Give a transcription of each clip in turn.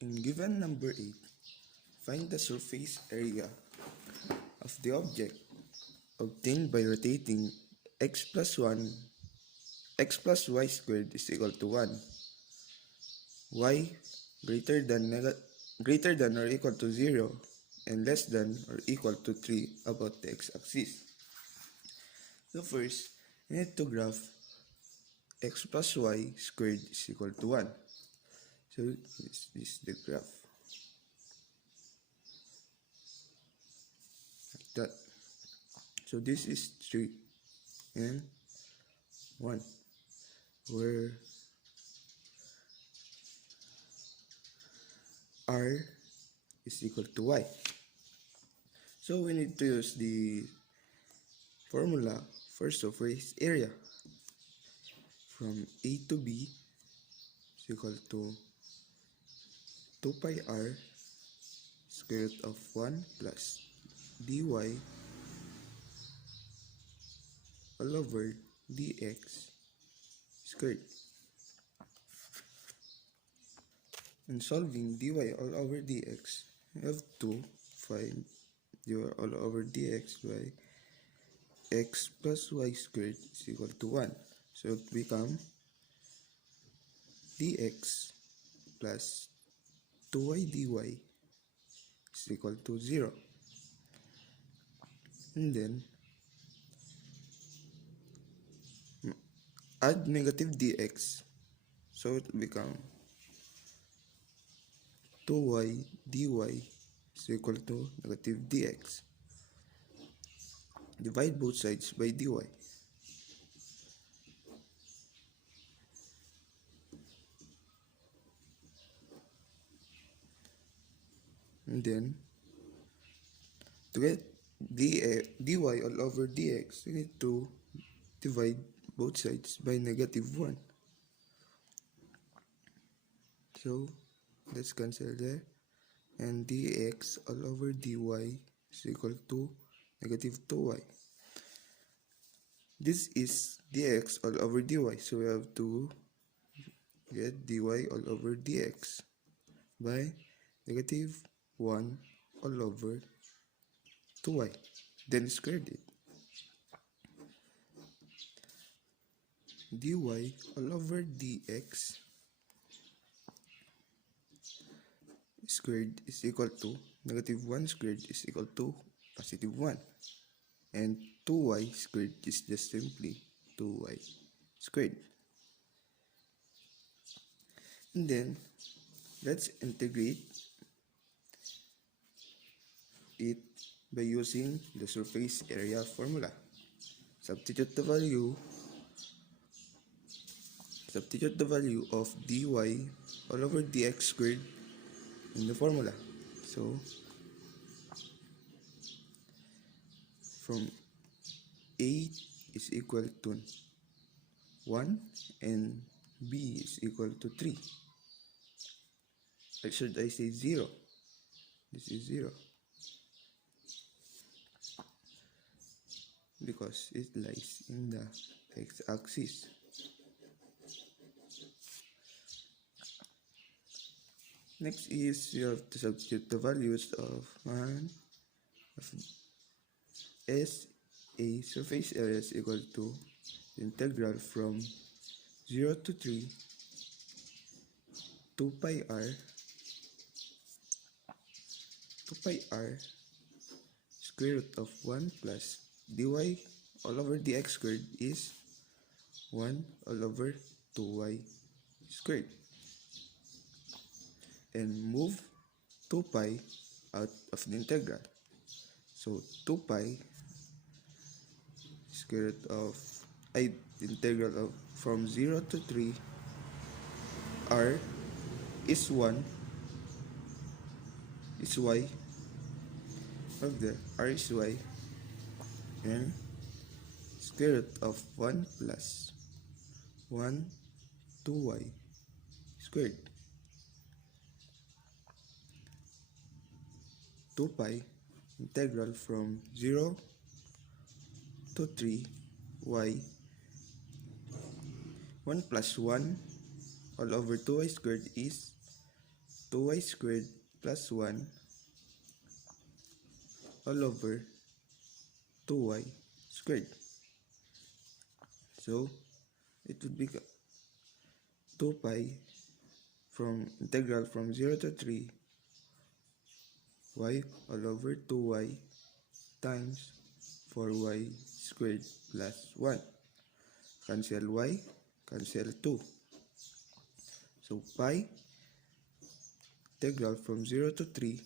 In given number 8, find the surface area of the object obtained by rotating x plus y squared is equal to 1, y greater than or equal to 0, and less than or equal to 3 about the x-axis. So first, we need to graph x plus y squared is equal to 1. So this is the graph. Like that. So this is 3 and 1, where r is equal to y. So we need to use the formula for surface area. From A to B is equal to 2 pi r square root of 1 plus dy all over dx squared. In solving dy all over dx, we have to find dy all over dx by x plus y squared is equal to 1. So it becomes dx plus 2y dy is equal to 0. And then add negative dx, so it becomes 2y dy is equal to negative dx. Divide both sides by dy. And then, to get dy all over dx, we need to divide both sides by negative 1. So, let's cancel there. And dx all over dy is equal to negative 2y. This is dx all over dy, so we have to get dy all over dx by negative 1 all over 2y. Then squared it. Dy all over dx squared is equal to negative 1 squared is equal to positive 1. And 2y squared is just simply 2y squared. And then, let's integrate it by using the surface area formula. Substitute the value of dy all over dx squared in the formula. So, from A is equal to 1 and B is equal to 3. Or should I say 0? This is 0. Because it lies in the x-axis. Next is you have to substitute the values of S a surface area is equal to the integral from 0 to 3 2 pi r square root of 1 plus dy all over dx squared is 1 all over 2y squared. And move 2 pi out of the integral. So 2 pi square root of the integral of from 0 to 3 r is 1 is y of the r is y, and square root of 1 plus 1 2y squared. 2 pi integral from 0 to 3 y 1 plus 1 all over 2y squared is 2y squared plus 1 all over 2y squared. So it would become 2 pi from integral from 0 to 3 y all over 2y times 4y squared plus 1. Cancel y, cancel 2. So pi integral from 0 to 3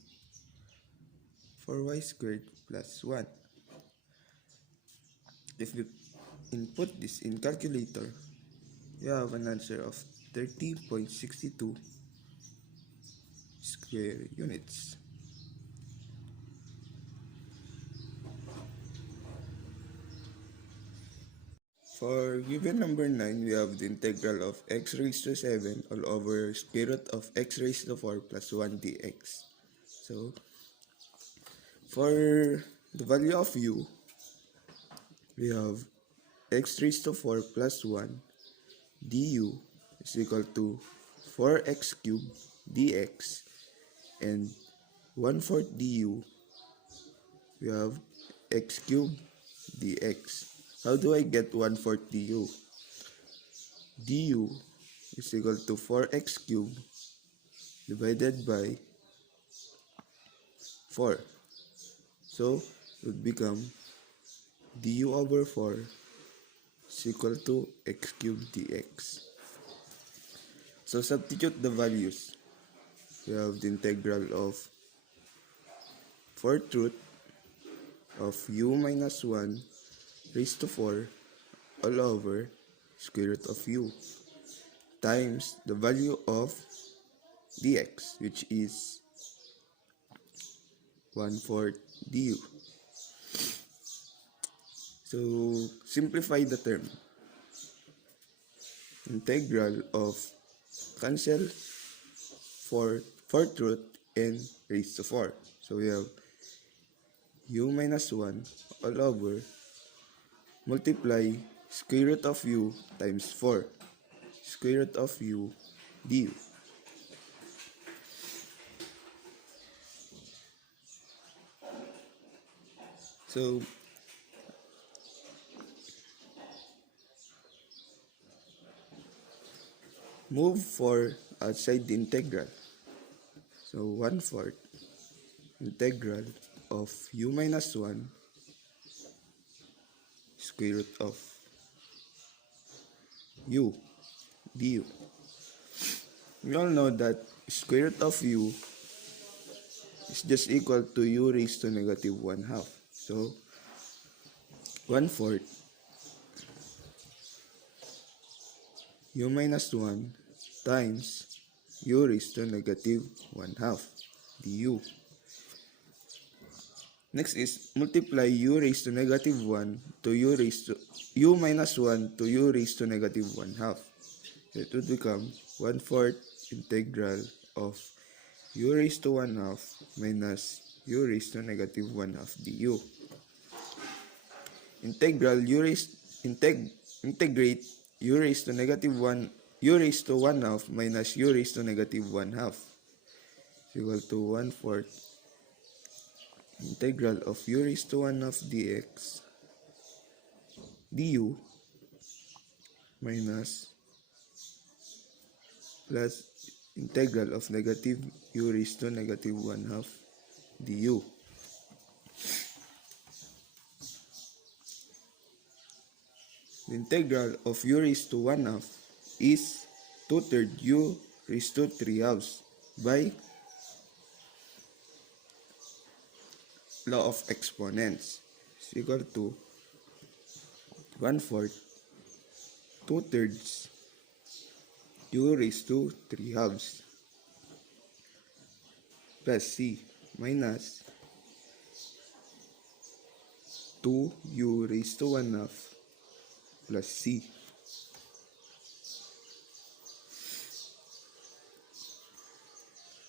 4y squared plus 1. If we input this in calculator, you have an answer of 30.62 square units. For given number 9, we have the integral of x raised to 7 all over square root of x raised to 4 plus 1 dx. So, for the value of u, we have x raised to 4 plus 1 du is equal to 4x cubed dx, and 1/4 du, we have x cubed dx. How do I get 1/4 du? Du is equal to 4x cubed divided by 4. So, it would become du over 4 is equal to x cubed dx. So, substitute the values. We have the integral of 4th root of u minus 1 raised to 4 all over square root of u times the value of dx, which is 1/4 du. So, simplify the term. Integral of cancel 4th root and raised to 4. So, we have u minus 1 all over multiply square root of u times 4 square root of u du. So, move 4 outside the integral. So, 1/4 integral of u minus 1 square root of u du. We all know that square root of u is just equal to u raised to negative 1/2. So, 1/4 u minus 1 times u raised to negative 1/2 du. Next is multiply u raised to negative 1 to u minus 1 to u raised to negative 1/2. It would become 1/4 integral of u raised to 1/2 minus u raised to negative 1/2 du. Integrate u raised to negative 1 u raised to 1/2 minus u raised to negative 1/2 equal to 1/4 integral of u raised to 1/2 dx du minus plus integral of negative u raised to negative 1/2 du. The integral of u raised to 1/2 is 2/3 u raised to 3/2 by law of exponents is equal to 1/4 2/3 u raised to 3/2 plus c minus 2u raised to 1/2 plus c.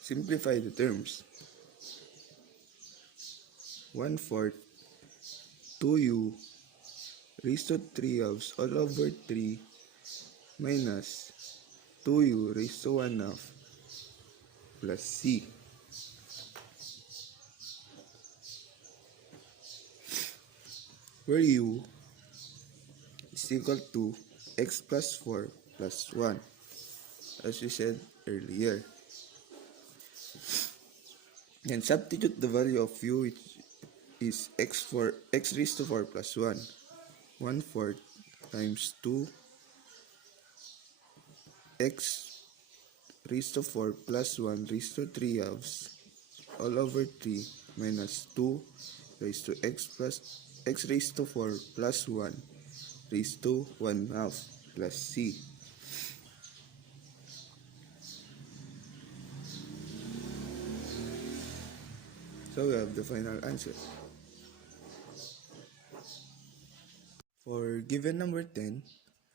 Simplify the terms. 1/4 2u raised to 3/2 all over 3 minus 2u raised to 1/2 plus c, where u is equal to x plus 4 plus 1, as we said earlier. And substitute the value of u, which is x raised to 4 plus 1. 1/4 times 2 x raised to 4 plus 1 raised to 3 halves all over 3 minus 2 raised to x raised to 4 plus 1 raised to 1 half plus c. So we have the final answer. For given number 10,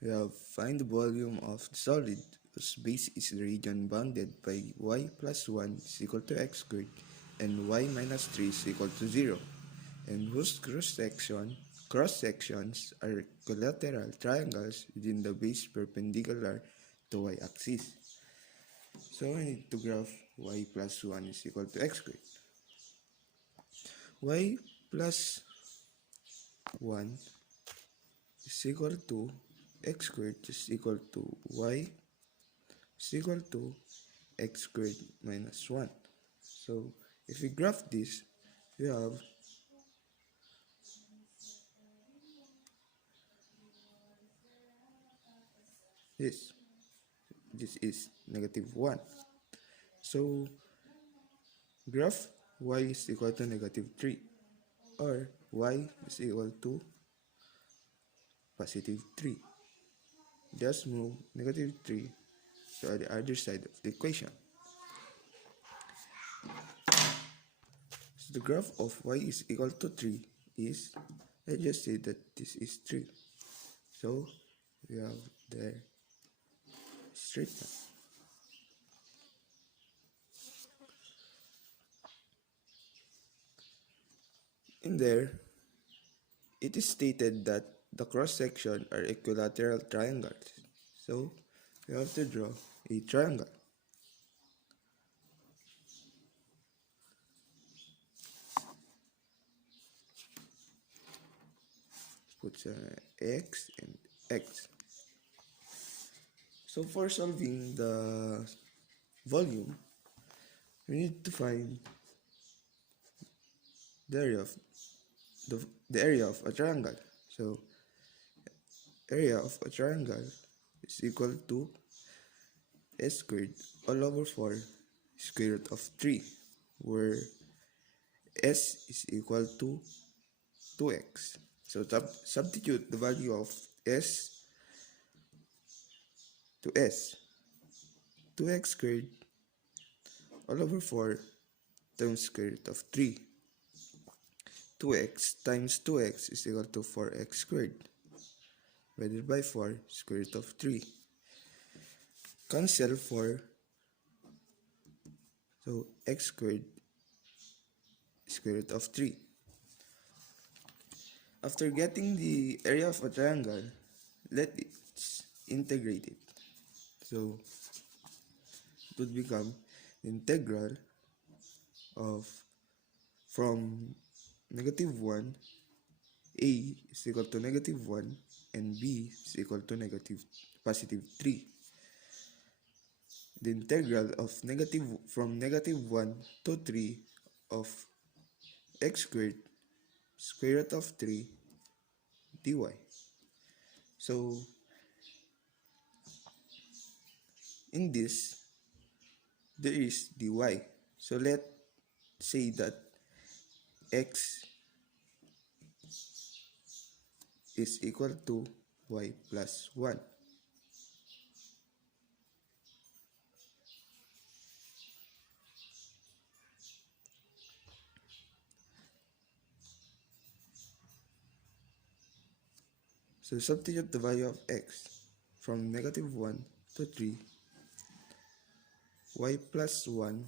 we have find the volume of the solid whose base is the region bounded by y plus 1 is equal to x squared and y minus 3 is equal to 0, and whose cross-sections are equilateral triangles within the base perpendicular to y-axis. So we need to graph y plus 1 is equal to x squared. Y plus 1 is equal to x squared is equal to y is equal to x squared minus 1. So if we graph this, we have this. This is negative 1. So graph y is equal to negative 3, or y is equal to positive 3. Just move negative 3 to the other side of the equation. So the graph of y is equal to 3 is, let's just say that this is 3. So we have the straight line. In there, it is stated that the cross-section are equilateral triangles. So we have to draw a triangle. Put x and x. So for solving the volume, we need to find the area of a triangle. So area of a triangle is equal to s squared all over 4 square root of 3, where s is equal to 2x. So substitute the value of s to s. 2x squared all over 4 times square root of 3. 2x times 2x is equal to 4x squared divided by 4 square root of 3. Cancel 4. So x squared square root of 3. After getting the area of a triangle, let's integrate it. So it would become the integral of from negative 1, a is equal to negative 1 and b is equal to positive 3. The integral of from negative 1 to 3 of x squared square root of 3 dy. So in this, there is dy. So let's say that x is equal to y plus 1. So substitute the value of x from negative 1 to 3, y plus 1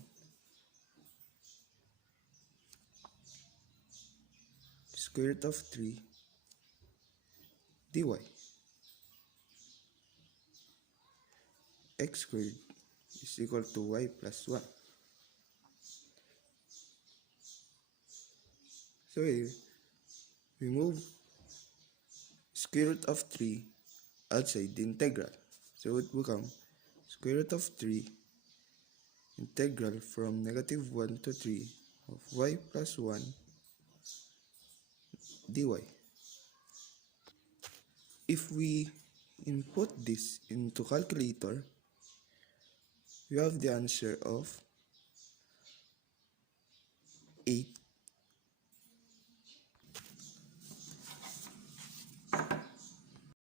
square root of 3 dy. X squared is equal to y plus 1. So here, we move square root of 3 outside the integral. So it becomes square root of 3 integral from negative 1 to 3 of y plus 1 dy. If we input this into calculator, we have the answer of 8